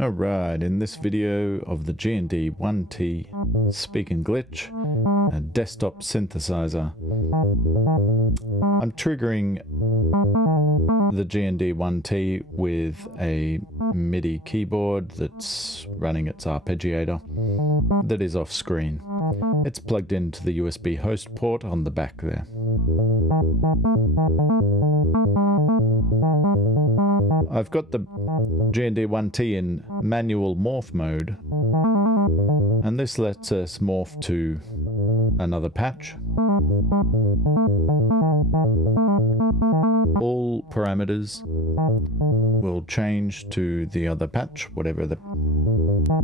Alright, in this video of the GND-1T Speak and Glitch, a desktop synthesizer, I'm triggering the GND-1T with a MIDI keyboard that's running its arpeggiator that is off screen. It's plugged into the USB host port on the back there. I've got the GND-1T in manual morph mode, and this lets us morph to another patch. All parameters will change to the other patch, whatever the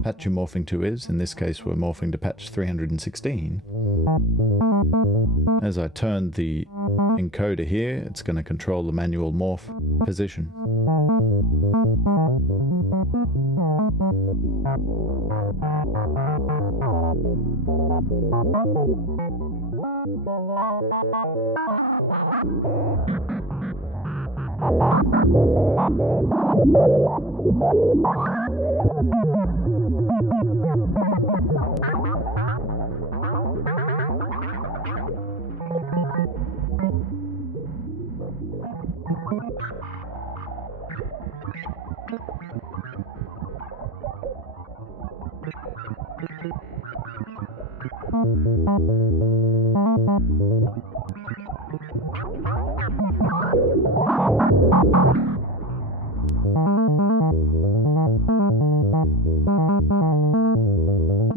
patch you're morphing to is. In this case, we're morphing to patch 316. As I turn the encoder here, it's going to control the manual morph position.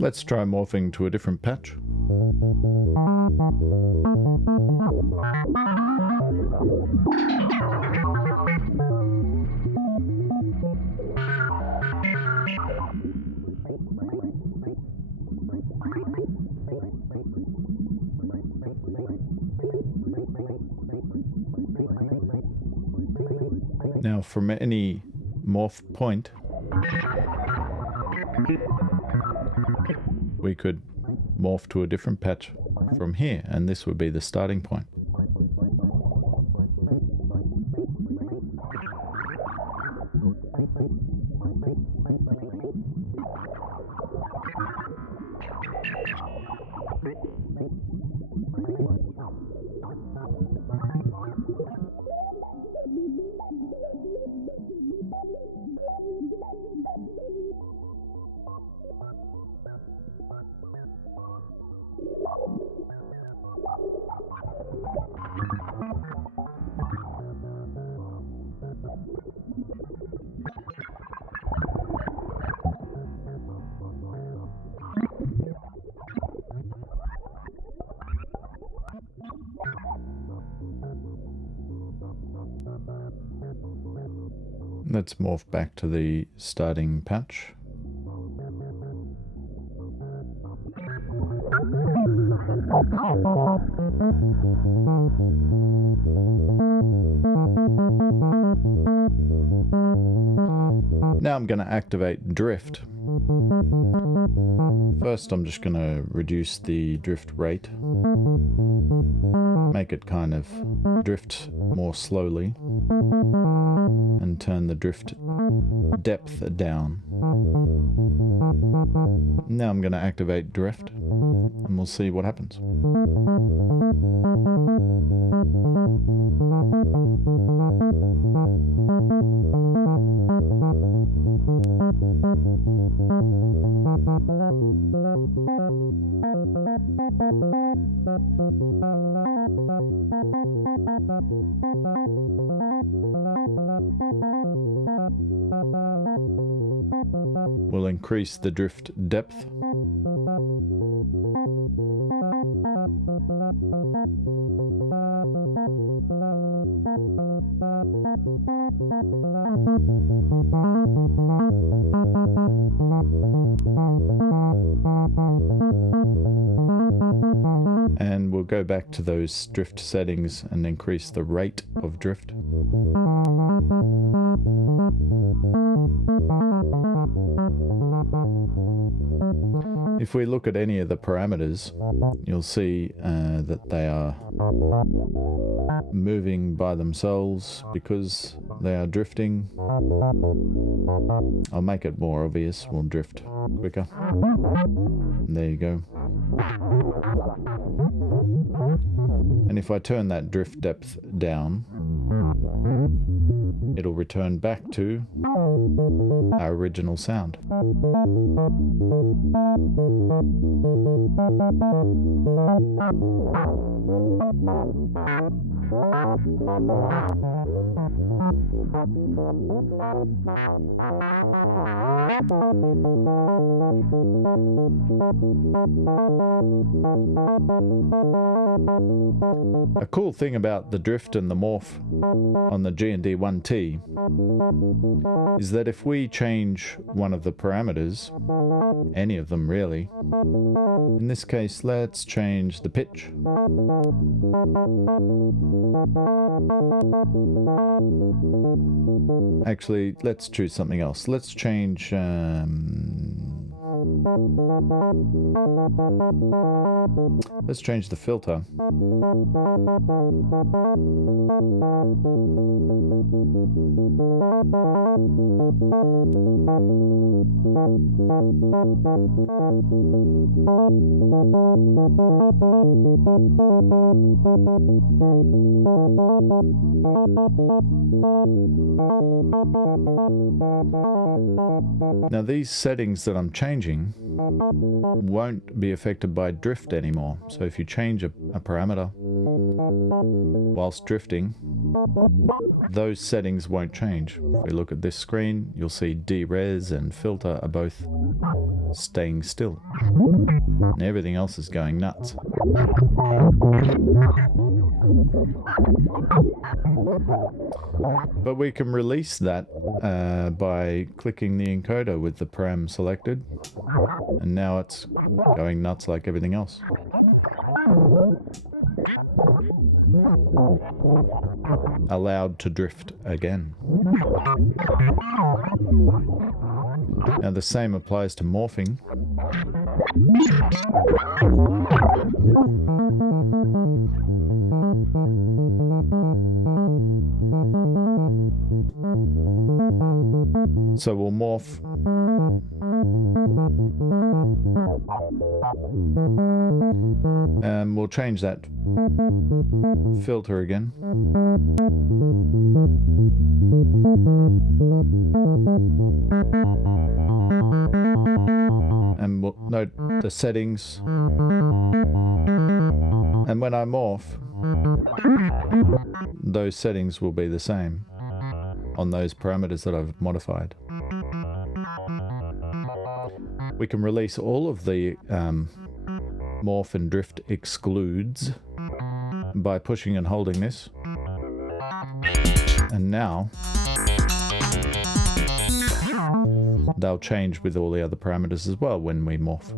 Let's try morphing to a different patch. Now, from any morph point, we could morph to a different patch from here, and this would be the starting point. Let's morph back to the starting patch. Now I'm going to activate drift. First, I'm just going to reduce the drift rate, make it kind of drift more slowly, and turn the drift depth down. Now I'm going to activate drift, and we'll see what happens. We'll increase the drift depth. And we'll go back to those drift settings and increase the rate of drift. If we look at any of the parameters, you'll see that they are moving by themselves because they are drifting. I'll make it more obvious, we'll drift quicker. And there you go. And if I turn that drift depth down, it'll return back to our original sound. A cool thing about the drift and the morph on the GND-1T is that if we change one of the parameters, any of them really, in this case let's change the pitch. Actually, let's choose something else. Let's change let's change the filter. Now these settings that I'm changing won't be affected by drift anymore. So if you change a parameter whilst drifting, those settings won't change. If we look at this screen, you'll see D-res and filter are both staying still. And everything else is going nuts. But we can release that by clicking the encoder with the param selected, and now it's going nuts like everything else. Allowed to drift again. Now the same applies to morphing. So we'll morph and we'll change that filter again. And we'll note the settings. And when I morph, those settings will be the same on those parameters that I've modified. We can release all of the morph and drift excludes by pushing and holding this. And now they'll change with all the other parameters as well when we morph.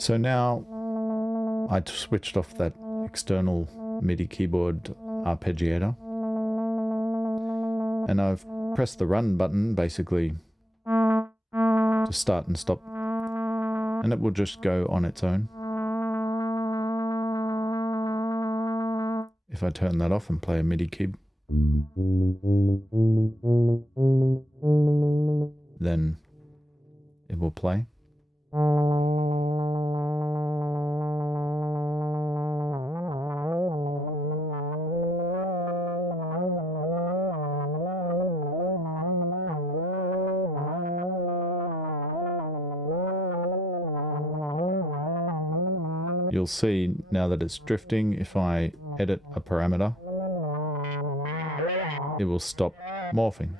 So now I switched off that external MIDI keyboard arpeggiator, and I've pressed the run button basically to start and stop, and it will just go on its own. If I turn that off and play a MIDI key, then it will play. You'll see now that it's drifting, if I edit a parameter, it will stop morphing,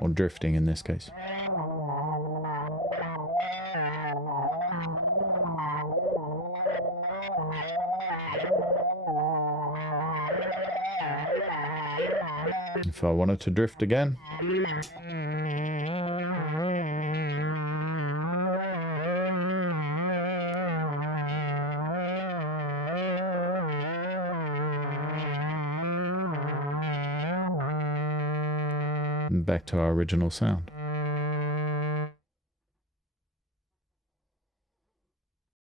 or drifting in this case. If I wanted to drift again, back to our original sound.